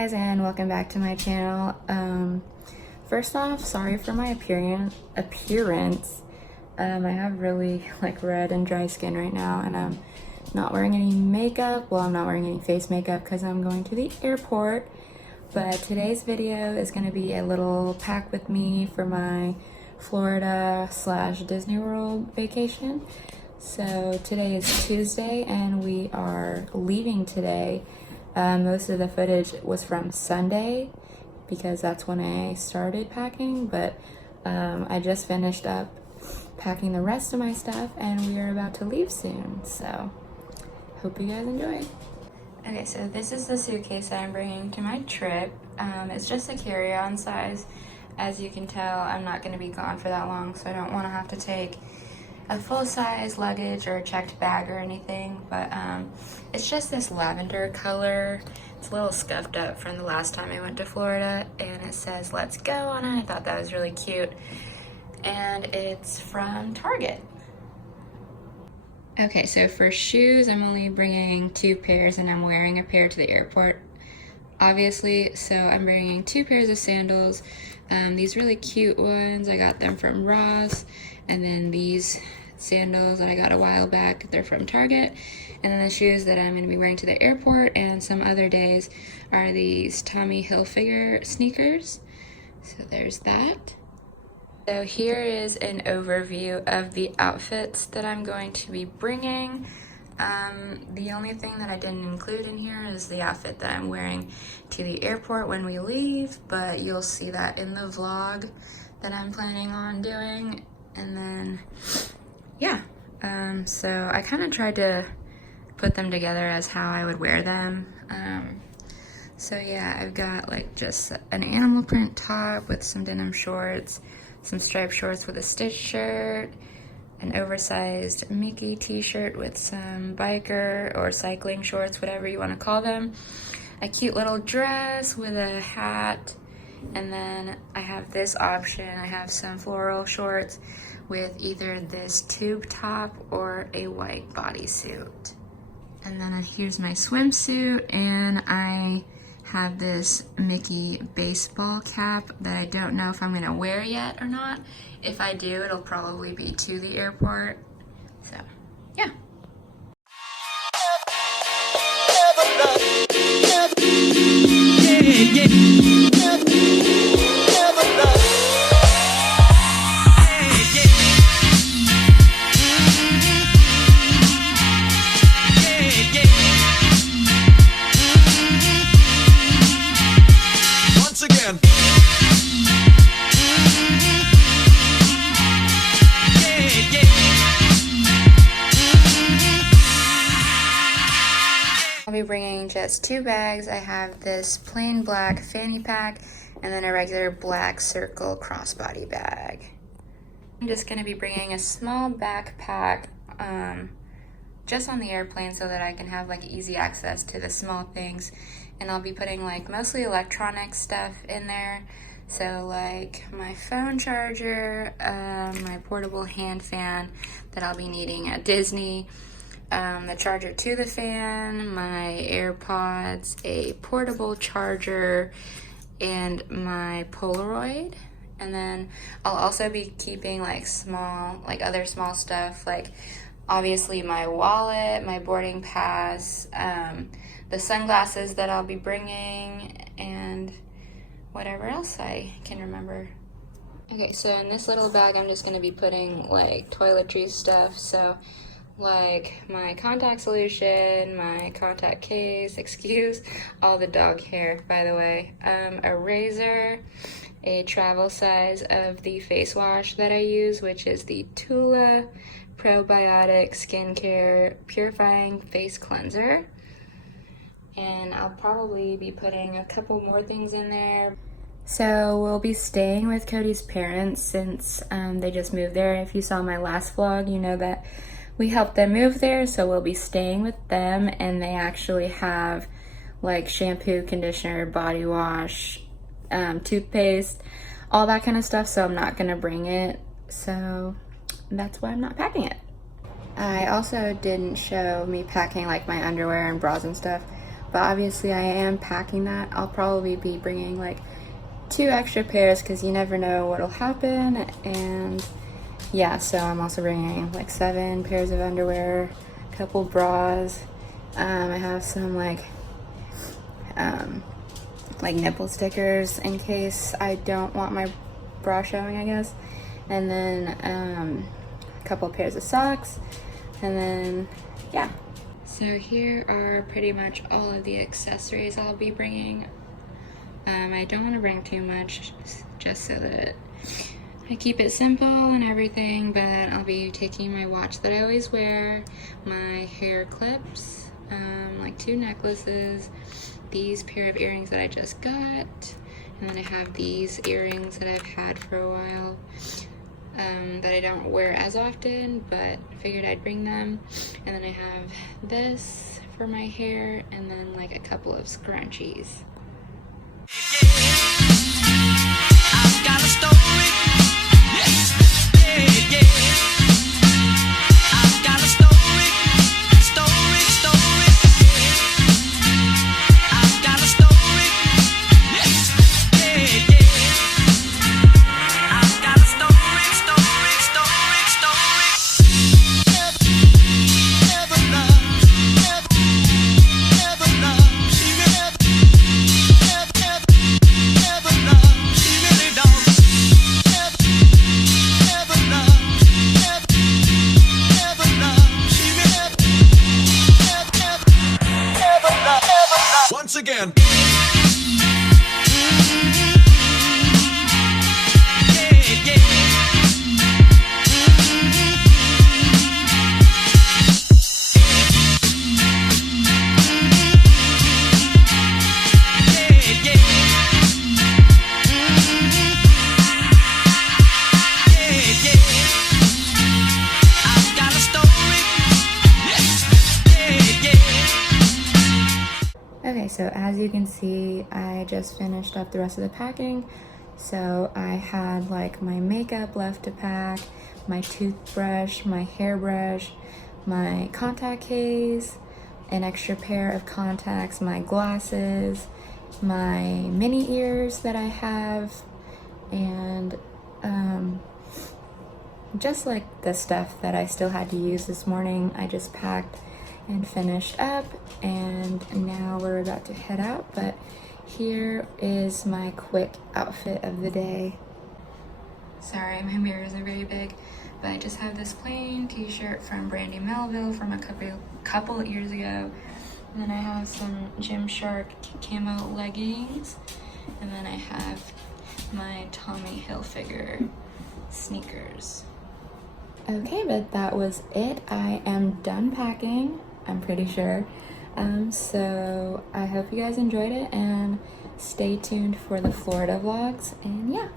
guys, and welcome back to my channel. First off, sorry for my appearance. I have really red and dry skin right now, and I'm not wearing any makeup. Well, I'm not wearing any face makeup because I'm going to the airport. But today's video is going to be a little pack with me for my Florida / Disney World vacation. So today is Tuesday and we are leaving today. Most of the footage was from Sunday because that's when I started packing, but I just finished up packing the rest of my stuff and we are about to leave soon. So hope you guys enjoy. Okay, so this is the suitcase that I'm bringing to my trip. It's just a carry-on size. As you can tell, I'm not going to be gone for that long, so I don't want to have to take a full-size luggage or a checked bag or anything, but it's just this lavender color. It's a little scuffed up from the last time I went to Florida, and it says "Let's Go" on it. I thought that was really cute, and it's from Target. Okay, so for shoes, I'm only bringing 2 pairs, and I'm wearing a pair to the airport, obviously, so I'm bringing 2 pairs of sandals. These really cute ones, I got them from Ross, and then these sandals that I got a while back, they're from Target. And then the shoes that I'm going to be wearing to the airport and some other days are these Tommy Hilfiger sneakers. So there's that. So here is an overview of the outfits that I'm going to be bringing. The only thing that I didn't include in here is the outfit that I'm wearing to the airport when we leave, but you'll see that in the vlog that I'm planning on doing. And then, yeah, so I kind of tried to put them together as how I would wear them. So yeah, I've got just an animal print top with some denim shorts, some striped shorts with a stitch shirt, an oversized Mickey t-shirt with some biker or cycling shorts, whatever you want to call them, a cute little dress with a hat, and then I have this option. I have some floral shorts with either this tube top or a white bodysuit. And then here's my swimsuit, and I have this Mickey baseball cap that I don't know if I'm gonna wear yet or not. If I do, it'll probably be to the airport. So, yeah. Once again. I'll be bringing just 2 bags. I have this plain black fanny pack and then a regular black circle crossbody bag. I'm just going to be bringing a small backpack just on the airplane so that I can have easy access to the small things, and I'll be putting mostly electronic stuff in there. So my phone charger, my portable hand fan that I'll be needing at Disney, the charger to the fan, my AirPods, a portable charger, and my Polaroid. And then I'll also be keeping small, other small stuff, obviously my wallet, my boarding pass, the sunglasses that I'll be bringing, and whatever else I can remember. Okay, so in this little bag I'm just going to be putting toiletry stuff, so my contact solution, my contact case, excuse all the dog hair, by the way, a razor, a travel size of the face wash that I use, which is the Tula Probiotic Skincare Purifying Face Cleanser, and I'll probably be putting a couple more things in there. So we'll be staying with Cody's parents since they just moved there. If you saw my last vlog, you know that we helped them move there, so we'll be staying with them, and they actually have shampoo, conditioner, body wash, toothpaste, all that kind of stuff, so I'm not gonna bring it, so that's why I'm not packing it. I also didn't show me packing my underwear and bras and stuff but obviously I am packing that. I'll probably be bringing like 2 extra pairs because you never know what'll happen. And yeah, so I'm also bringing like 7 pairs of underwear, a couple bras. I have some like nipple stickers in case I don't want my bra showing, I guess. And then a couple pairs of socks, and then yeah. So here are pretty much all of the accessories I'll be bringing. I don't want to bring too much just so that I keep it simple and everything, but I'll be taking my watch that I always wear, my hair clips, like 2 necklaces, these pair of earrings that I just got, and then I have these earrings that I've had for a while that I don't wear as often, but figured I'd bring them. And then I have this for my hair, and then like a couple of scrunchies. I've got a story. Yeah, yeah. I've got a story. Story. I've got a story. Yeah, yeah. I've got a story. Never love. Never love. She never love. She really don't. Never love. Never love. She never love. Once again. Okay, so as you can see, I just finished up the rest of the packing. So I had like my makeup left to pack, my toothbrush, my hairbrush, my contact case, an extra pair of contacts, my glasses, my mini ears that I have, and just like the stuff that I still had to use this morning, I just packed and finished up, and now we're about to head out. But here is my quick outfit of the day. Sorry, my mirrors are very big, but I just have this plain t-shirt from Brandy Melville from a couple years ago, and then I have some Gymshark camo leggings, and then I have my Tommy Hilfiger sneakers. Okay, but that was it. I am done packing, I'm pretty sure. So I hope you guys enjoyed it, and stay tuned for the Florida vlogs. And yeah.